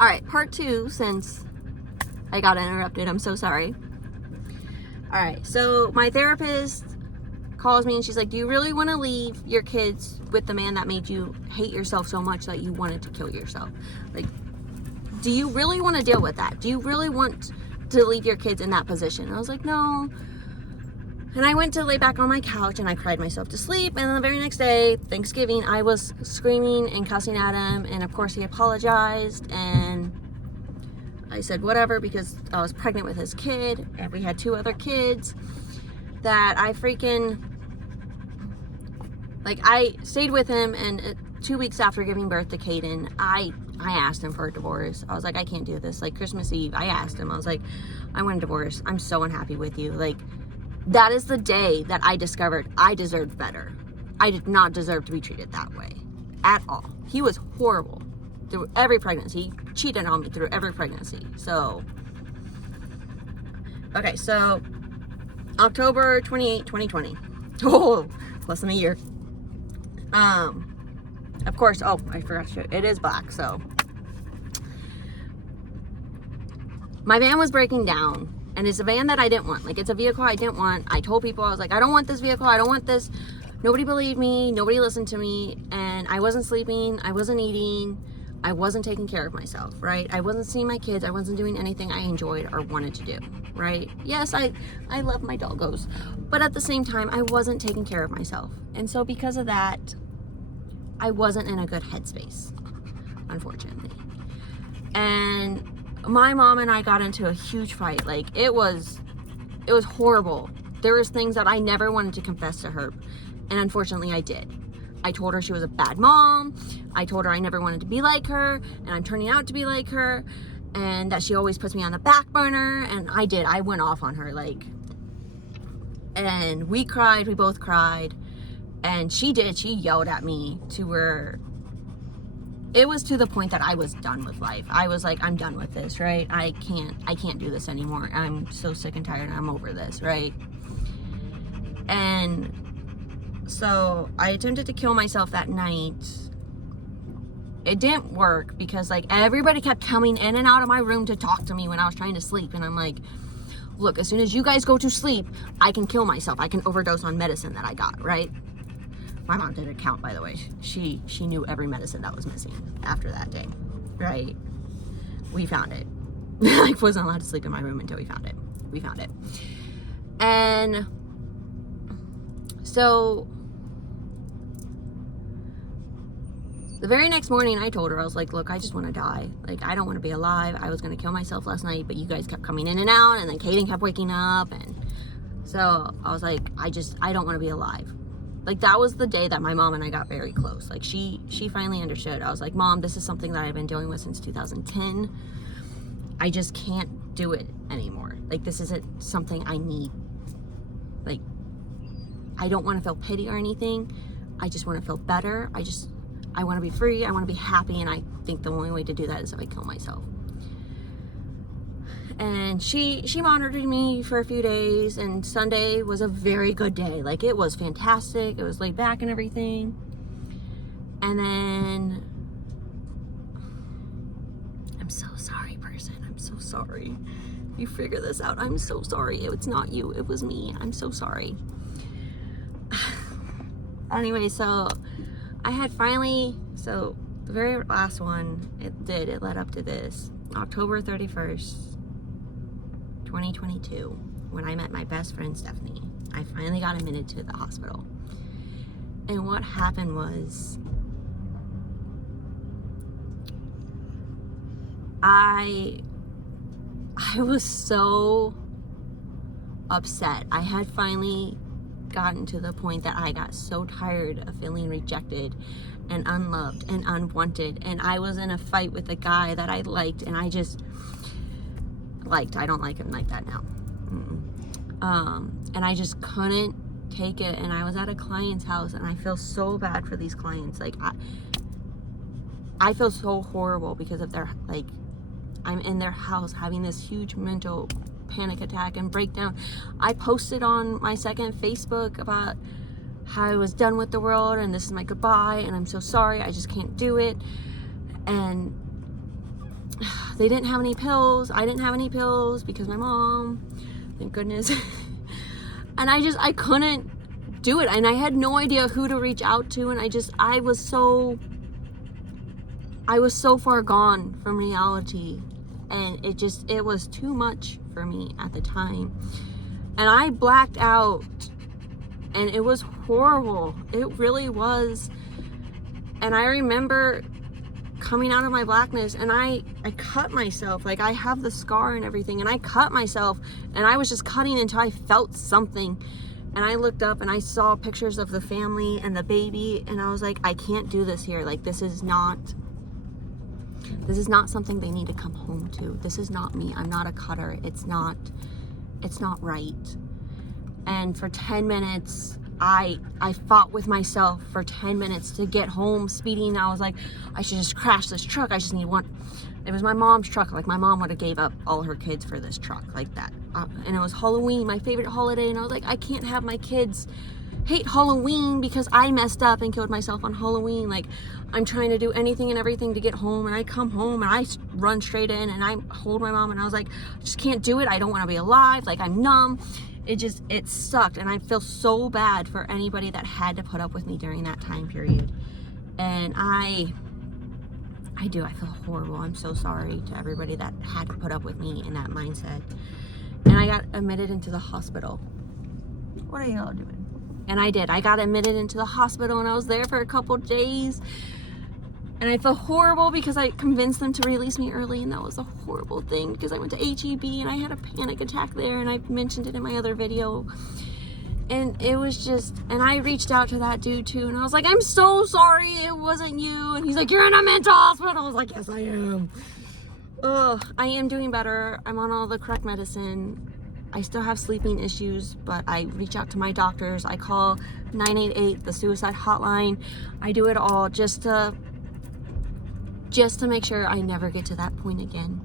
All right, part 2, since I got interrupted. I'm so sorry. All right, so my therapist calls me and she's like, do you really want to leave your kids with the man that made you hate yourself so much that you wanted to kill yourself? Like, do you really want to deal with that? Do you really want to leave your kids in that position? And I was like, no. And I went to lay back on my couch and I cried myself to sleep. And then the very next day, Thanksgiving, I was screaming and cussing at him. And of course he apologized, and I said whatever, because I was pregnant with his kid and we had 2 other kids that I freaking, like, I stayed with him, and 2 weeks after giving birth to Caden, I asked him for a divorce. I was like, I can't do this. Like, Christmas Eve, I asked him, I was like, I want a divorce. I'm so unhappy with you. Like, that is the day that I discovered I deserved better. I did not deserve to be treated that way at all. He was horrible through every pregnancy. He cheated on me through every pregnancy. So, okay, so October 28, 2020. Oh, less than a year. Of course, oh, I forgot to show you. It is black, so. My van was breaking down, and it's a van that I didn't want. Like, it's a vehicle I didn't want. I told people, I was like, I don't want this vehicle. I don't want this. Nobody believed me. Nobody listened to me. And I wasn't sleeping. I wasn't eating. I wasn't taking care of myself, right? I wasn't seeing my kids. I wasn't doing anything I enjoyed or wanted to do, right? Yes, I love my doggos. But at the same time, I wasn't taking care of myself. And so because of that, I wasn't in a good headspace, unfortunately. And my mom and I got into a huge fight. Like, it was horrible. There was things that I never wanted to confess to her, and unfortunately I did. I told her she was a bad mom. I told her I never wanted to be like her, and I'm turning out to be like her, and that she always puts me on the back burner. And I went off on her, like, and we both cried, and she yelled at me to where it was to the point that I was done with life. I was like, I'm done with this, right? I can't do this anymore. I'm so sick and tired. I'm over this, right? And so I attempted to kill myself that night. It didn't work because, like, everybody kept coming in and out of my room to talk to me when I was trying to sleep. And I'm like, look, as soon as you guys go to sleep, I can kill myself. I can overdose on medicine that I got, right? My mom didn't count, by the way. She knew every medicine that was missing after that day, right? We found it. I wasn't allowed to sleep in my room until we found it. We found it. And so the very next morning, I told her, I was like, look, I just want to die. Like, I don't want to be alive. I was going to kill myself last night, but you guys kept coming in and out, and then Caden kept waking up. And so I was like, I don't want to be alive. Like, that was the day that my mom and I got very close. Like, she finally understood. I was like, Mom, this is something that I've been dealing with since 2010. I just can't do it anymore. Like, this isn't something I need. Like, I don't want to feel pity or anything. I just want to feel better. I want to be free. I want to be happy. And I think the only way to do that is if I kill myself. And she monitored me for a few days, and Sunday was a very good day. Like, it was fantastic. It was laid back and everything. And then, I'm so sorry, person. I'm so sorry. You figure this out. I'm so sorry. It's not you. It was me. I'm so sorry. Anyway, so I had finally, so the very last one, it led up to this. October 31st. 2022, when I met my best friend Stephanie. I finally got admitted to the hospital. And what happened was, I was so upset. I had finally gotten to the point that I got so tired of feeling rejected and unloved and unwanted. And I was in a fight with a guy that I liked, and I don't like him like that now. And I just couldn't take it. And I was at a client's house, and I feel so bad for these clients. Like, I feel so horrible because of their, like, I'm in their house having this huge mental panic attack and breakdown. I posted on my second Facebook about how I was done with the world, and this is my goodbye, and I'm so sorry, I just can't do it. And they didn't have any pills. I didn't have any pills because my mom, thank goodness. And I couldn't do it. And I had no idea who to reach out to. And I was so far gone from reality. And it was too much for me at the time. And I blacked out. And it was horrible. It really was. And I remember coming out of my blackness, and I cut myself. Like, I have the scar and everything, and I cut myself, and I was just cutting until I felt something. And I looked up and I saw pictures of the family and the baby, and I was like, I can't do this here. Like, this is not something they need to come home to. This is not me. I'm not a cutter. It's not right. And for 10 minutes, I fought with myself for 10 minutes to get home speeding. I was like, I should just crash this truck. I just need one. It was my mom's truck. Like, my mom would have gave up all her kids for this truck like that. And it was Halloween, my favorite holiday. And I was like, I can't have my kids hate Halloween because I messed up and killed myself on Halloween. Like, I'm trying to do anything and everything to get home. And I come home and I run straight in and I hold my mom. And I was like, I just can't do it. I don't want to be alive. Like, I'm numb. It sucked, and I feel so bad for anybody that had to put up with me during that time period. And I feel horrible. I'm so sorry to everybody that had to put up with me in that mindset. And I got admitted into the hospital. What are y'all doing? And I did. I got admitted into the hospital, and I was there for a couple days. And I feel horrible because I convinced them to release me early, and that was a horrible thing because I went to HEB and I had a panic attack there, and I mentioned it in my other video. And it was just, and I reached out to that dude too, and I was like, I'm so sorry it wasn't you. And he's like, you're in a mental hospital. I was like, yes, I am. I am doing better. I'm on all the correct medicine. I still have sleeping issues, but I reach out to my doctors. I call 988, the suicide hotline. I do it all just to make sure I never get to that point again.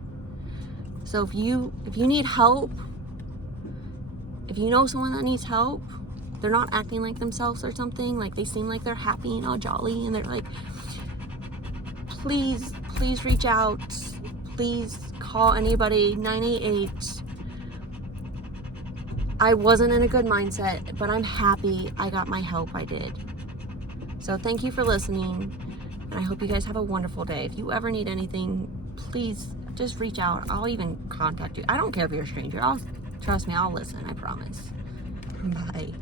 So if you need help, if you know someone that needs help, they're not acting like themselves or something, like they seem like they're happy and all jolly, and they're like, please reach out. Please call anybody, 988. I wasn't in a good mindset, but I'm happy I got my help. I did. So thank you for listening. And I hope you guys have a wonderful day. If you ever need anything, please just reach out. I'll even contact you. I don't care if you're a stranger. Trust me, I'll listen. I promise. Bye.